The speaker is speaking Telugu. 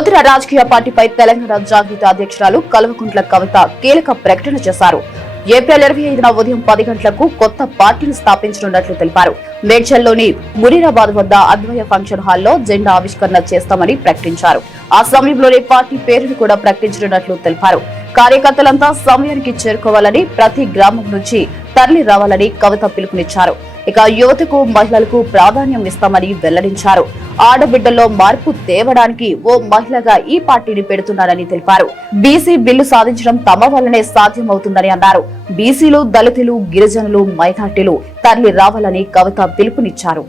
నూతన రాజకీయ పార్టీపై తెలంగాణ జాగృతి అధ్యక్షురాలు కల్వకుంట్ల కవిత కీలక ప్రకటన చేశారు. ఏప్రిల్ 25న ఉదయం 10 గంటలకు కొత్త పార్టీని స్థాపించనున్నట్లు తెలిపారు. మేడ్చల్లోని మునీరాబాద్ వద్ద అద్వయ ఫంక్షన్ హాల్లో జెండా ఆవిష్కరణ చేస్తామని ప్రకటించారు. ఆ సమయంలోనే పార్టీ పేరును కూడా ప్రకటించనున్నట్లు తెలిపారు. కార్యకర్తలంతా సమయానికి చేరుకోవాలని, ప్రతి గ్రామం నుంచి తరలి రావాలని కవిత పిలుపునిచ్చారు. ఇక యువతకు, మహిళలకు ప్రాధాన్యం ఇస్తామని వెల్లడించారు. ఆడబిడ్డల్లో మార్పు తేవడానికి ఓ మహిళగా ఈ పార్టీని పెడుతున్నారని తెలిపారు. బీసీ బిల్లు సాధించడం తమ వల్లనే సాధ్యమవుతుందని అన్నారు. బీసీలు, దళితులు, గిరిజనులు, మైనార్టీలు తరలి రావాలని కవిత పిలుపునిచ్చారు.